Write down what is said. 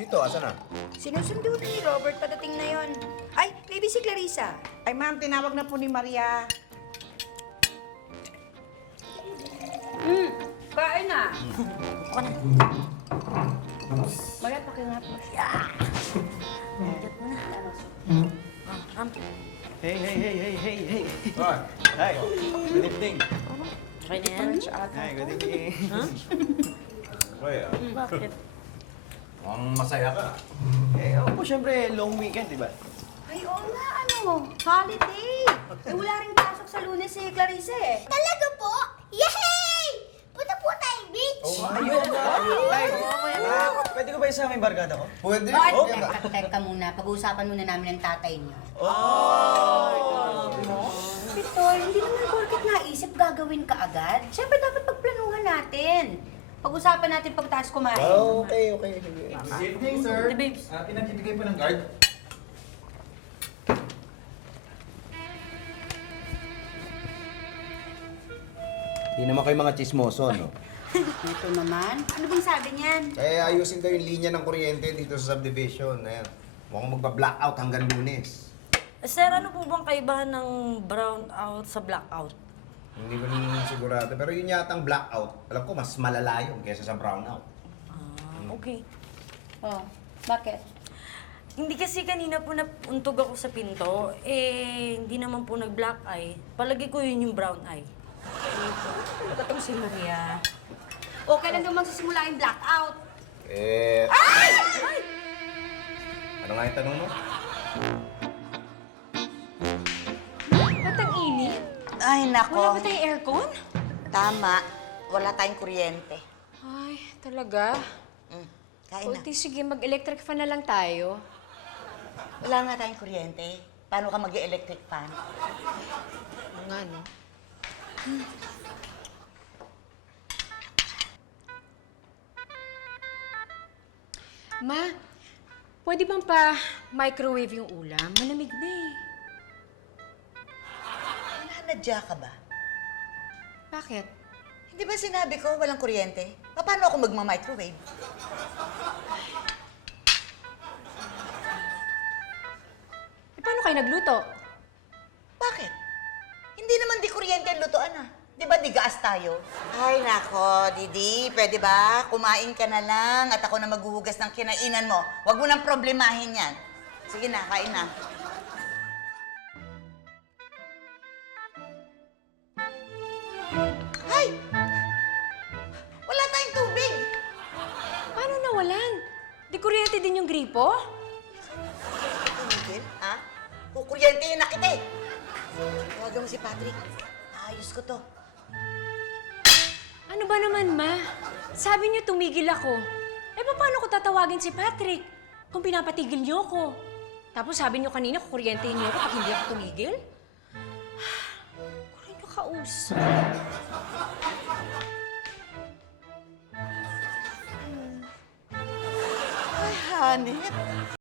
Sito, asa na? Sinusundo na ni Robert, padating na yon. Ay, maybe si Clarissa. Ay, ma'am, tinawag na po ni Maria. Kain na. Ako na. Maria, pakingat mo siya. Diyan mo na. Ram. Hey. Hoy, Hi. Good evening. Okay na yan? Hi, good evening. hoy, Bakit? mukhang masaya ka. Eh, ako po, syempre, long weekend, di ba? Ay, oo nga, holiday. Eh, wala rin pasok sa Lunes si Clarissa eh. Talaga po? Yay! Punta po tayong beach! Ayun! Ay, pwede ko ba isama yung barkada ko? Pwede? Ay, Oh, teka muna. Pag-uusapan muna namin ang tatay niyo. Victor, hindi naman porket naisip gagawin ka agad. Siyempre dapat pagplanuhan natin. Pag-usapan natin pagkatapos kumain. Okay. Good evening, sir. The babes. Pinagbibigay po ng guard. Hindi naman kayo mga chismoso, no? Ito naman. Ano bang sabi niyan? Eh, ayusin daw yung linya ng kuryente dito sa subdivision. Ayan. Mukhang magpa-blackout hanggang Lunes. Sir, ano po bang kaibahan ng brownout sa blackout? Hindi ko rin sigurado. Pero yun yatang blackout. Alam ko, mas malala yun kaysa sa brownout. Okay. Oh, bakit? Hindi kasi kanina po nauntog ako sa pinto. Eh, hindi naman po nag-black eye. Palagi ko yun yung brown eye. Pagkatong si Maria. O, kailan daw magsisimula yung blackout? Eh... Ay! Ano nga yung tanong mo? Ba't ang init? Ay, nako. Wala ba tayong aircon? Tama. Wala tayong kuryente. Ay, talaga? Kain O, na. di sige, mag-electric fan na lang tayo. Wala nga tayong kuryente. Paano ka mag-electric fan? Oo nga, no? Ma, pwede bang pa-microwave yung ulam? Malamig na eh. Nanadya ka ba? Bakit? Hindi ba sinabi ko walang kuryente? Paano ako magma-microwave? Eh, paano kayo nagluto? Bakit? Hindi naman di kuryente ang lutoan ah. Di ba di gas tayo? Ay nako, Didi. Pwede ba? Kumain ka na lang at ako na maghuhugas ng kinainan mo. Huwag mo nang problemahin yan. Sige na, kain na. Ay! Wala tayong tubig! Paano nawalan? Di kuryente din yung gripo? Tumigil, ha? Kukuryente na kita eh. Tawagan mo si Patrick. Ayos ko to. Ano ba naman, Ma? Sabi niyo tumigil ako. Eh, paano ko tatawagin si Patrick kung pinapatigil niyo ako? Tapos sabi niyo kanina, kukuryentehin niyo ako pag hindi ako tumigil? Kung niyo kausap. Ay, hanip.